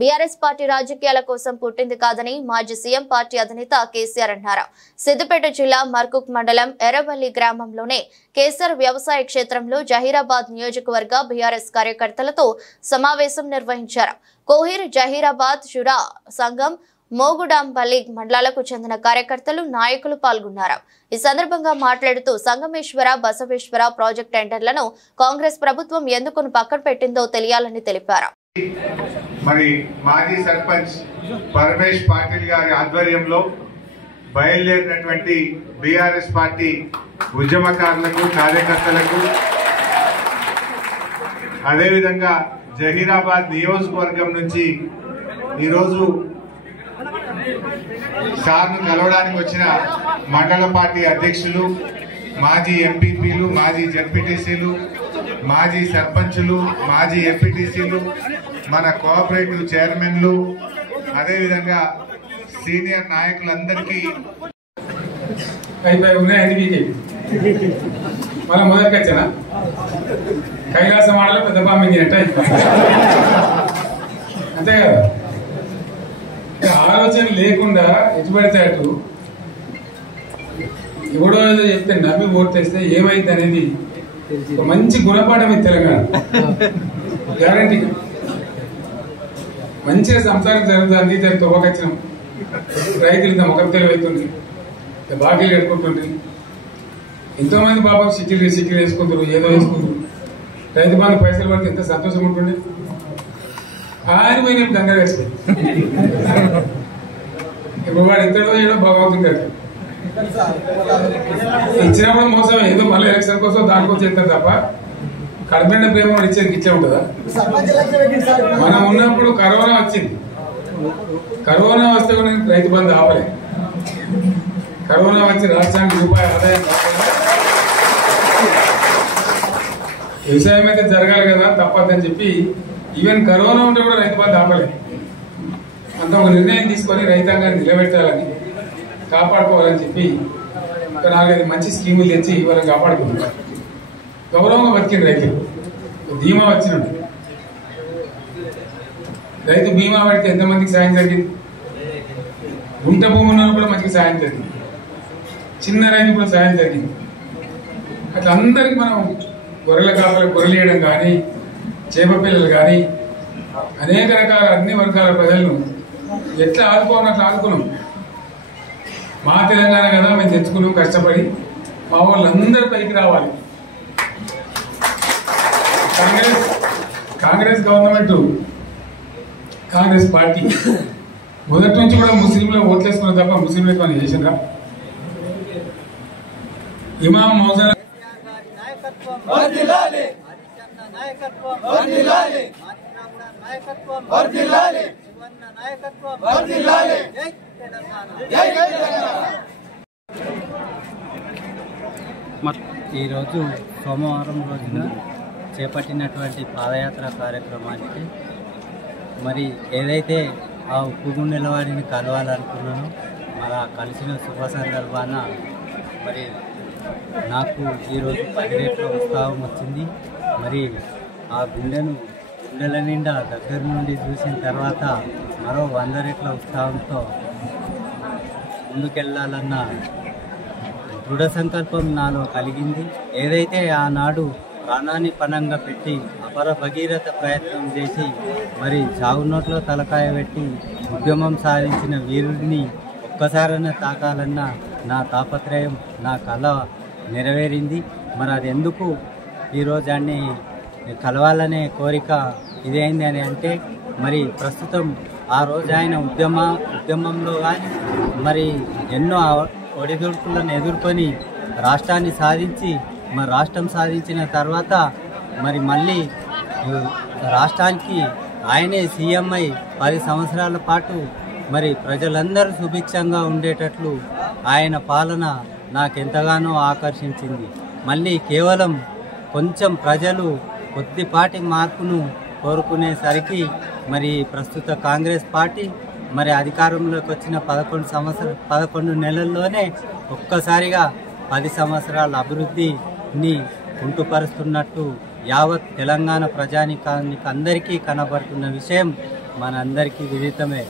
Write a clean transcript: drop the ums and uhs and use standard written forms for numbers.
BRS party రాజకీయాల కోసం పుట్టింది కాదని మాజీ సీఎం పార్టీ అధినేత కేసీఆర్ అన్నారు. సిద్దిపేట జిల్లా మర్కుక్ మండలం ఎర్రవల్లి గ్రామంలోనే కేసీఆర్ వ్యవసాయ క్షేత్రంలో జహీరాబాద్ నియోజకవర్గ బీఆర్ఎస్ కార్యకర్తలతో సమావేశం నిర్వహించారు. కోహిర్, జహీరాబాద్, షురా సంఘం, మోగుడాంపల్లి మండలాలకు చెందిన కార్యకర్తలు, నాయకులు పాల్గొన్నారు. ఈ సందర్భంగా మాట్లాడుతూ సంగమేశ్వర, బసవేశ్వర ప్రాజెక్టు టెండర్లను కాంగ్రెస్ ప్రభుత్వం ఎందుకు పక్కన పెట్టిందో తెలియాలని తెలిపారు. మరి మాజీ సర్పంచ్ పరమేష్ పాటిల్ గారి ఆధ్వర్యంలో బయలుదేరినటువంటి బీఆర్ఎస్ పార్టీ ఉద్యమకారులకు, కార్యకర్తలకు, అదేవిధంగా జహీరాబాద్ నియోజకవర్గం నుంచి ఈరోజు సార్ను కలవడానికి వచ్చిన మండల పార్టీ అధ్యక్షులు, మాజీ ఎంపీపీలు, మాజీ జడ్పీటీసీలు, మాజీ సర్పంచులు, మాజీ ఎంపీటీసీలు, మన కోఆపరేటివ్ చైర్మన్లు, అదేవిధంగా సీనియర్ నాయకులందరికీ మళ్ళీ మొదటికి వచ్చానా కైలాసం ఆడలో పెద్ద బామ్మింది అంటే అంతే కదా. ఆలోచన లేకుండా ఎటు పడితే అటు ఎవడో ఏదో చెప్తే నమ్మి ఓటేస్తే ఏమైంది అనేది ఒక మంచి గుణపాఠం ఇది తెలంగాణ. గ్యారంటీగా మంచిగా సంసారం జరుగుతుంది. తొవ్వకొచ్చినాం, రైతులు ఇంత ముఖం తెలివైతుంది, బాకీలు కట్టుకుంటుంది. ఎంతో మంది బాబా సిక్కిలు వేసుకుంటారు, ఏదో వేసుకుంటారు. రైతు బంధు పైసలు పడితే ఎంత సంతోషం ఉంటుంది. ఆయన పోయినప్పుడు గంగా వేసుకుంది. ఇప్పుడు వాడు ఇంతలో ఏదో భగవంతుని కదా ఇచ్చినప్పుడు మోసం ఏదో మళ్ళీ ఎలక్షన్ కోసం దానికోసం చేస్తారు తప్ప కడపండ ప్రేమ ఇచ్చేది ఇచ్చే ఉంటుందా? మనం ఉన్నప్పుడు కరోనా వచ్చింది. కరోనా వస్తే కూడా రైతు బంధు ఆపలేదు. కరోనా వచ్చి రాష్ట్రానికి రూపాయి ఆదాయం వ్యవసాయం అయితే జరగాలి కదా, తప్పదని చెప్పి ఈవెన్ కరోనా ఉంటే కూడా రైతు బంధు ఆపలేదు. అంత ఒక నిర్ణయం తీసుకొని రైతాంగాన్ని నిలబెట్టాలని, కాపాడుకోవాలని చెప్పి ఒక 4-5 మంచి స్కీములు తెచ్చి వాళ్ళని కాపాడుకుంటున్నారు. గౌరవంగా బతికింది రైతులు. బీమా వచ్చినట్టు రైతు బీమా పడితే ఎంతమందికి సాయం జరిగింది? గుంట భూమి ఉన్న కూడా మంచిగా సాయం జరిగింది, చిన్న రైతు కూడా సాయం జరిగింది. అట్లా అందరికి మనం గొర్రెల కాపలకు గొర్రెలు వేయడం కానీ, చేప పిల్లలు కానీ, అనేక రకాల అన్ని వర్గాల ప్రజలను ఎట్లా ఆదుకోవాలన్నట్లు ఆదుకున్నాం. మా తెలంగాణ కదా మేము తెచ్చుకున్నాం కష్టపడి. మా వాళ్ళందరూ పైకి రావాలి. కాంగ్రెస్ గవర్నమెంట్, కాంగ్రెస్ పార్టీ మొదటి నుంచి కూడా ముస్లింలు ఓట్లేసుకున్న తప్ప ముస్లింలకు మనం చేసిందా? ఇమాం మౌజా ఈరోజు సోమవారం రోజున చేపట్టినటువంటి పాదయాత్ర కార్యక్రమానికి మరి ఏదైతే ఆ ఉప్పుగుండెల వారిని కలవాలనుకున్నానో మరి కలిసిన శుభ సందర్భాన మరి నాకు ఈరోజు 10 రెట్ల ఉత్సాహం వచ్చింది. మరి ఆ గుండెల నిండా దగ్గర నుండి చూసిన తర్వాత మరో 100 రెట్ల ఉత్సాహంతో ముందుకెళ్లాలన్న దృఢ సంకల్పం నాలో కలిగింది. ఏదైతే ఆనాడు ప్రాణాన్ని పణంగా పెట్టి అపర భగీరథ ప్రయత్నం చేసి మరి చావునోట్లో తలకాయ పెట్టి ఉద్యమం సాధించిన వీరుడిని ఒక్కసారైనా తాకాలన్న నా తాపత్రయం, నా కళ నెరవేరింది. మరి అది ఎందుకు ఈరోజు అన్ని కలవాలనే కోరిక ఇదేంది అని అంటే మరి ప్రస్తుతం ఆ రోజు ఆయన ఉద్యమంలో కానీ మరి ఎన్నో ఒడిదుడుకులను ఎదుర్కొని రాష్ట్రాన్ని సాధించి మరి రాష్ట్రం సాధించిన తర్వాత మరి మళ్ళీ రాష్ట్రానికి ఆయనే సీఎం అయి 10 సంవత్సరాల పాటు మరి ప్రజలందరూ సుభిక్షంగా ఉండేటట్లు ఆయన పాలన నాకెంతగానో ఆకర్షించింది. మళ్ళీ కేవలం కొంచెం ప్రజలు కొద్దిపాటి మార్పును కోరుకునేసరికి మరి ప్రస్తుత కాంగ్రెస్ పార్టీ మరి అధికారంలోకి వచ్చిన 11 నెలల్లోనే ఒక్కసారిగా 10 సంవత్సరాల అభివృద్ధిని కుంటుపరుస్తున్నట్టు యావత్ తెలంగాణ ప్రజానికానికి అందరికీ కనబడుతున్న విషయం మనందరికీ విదితమే.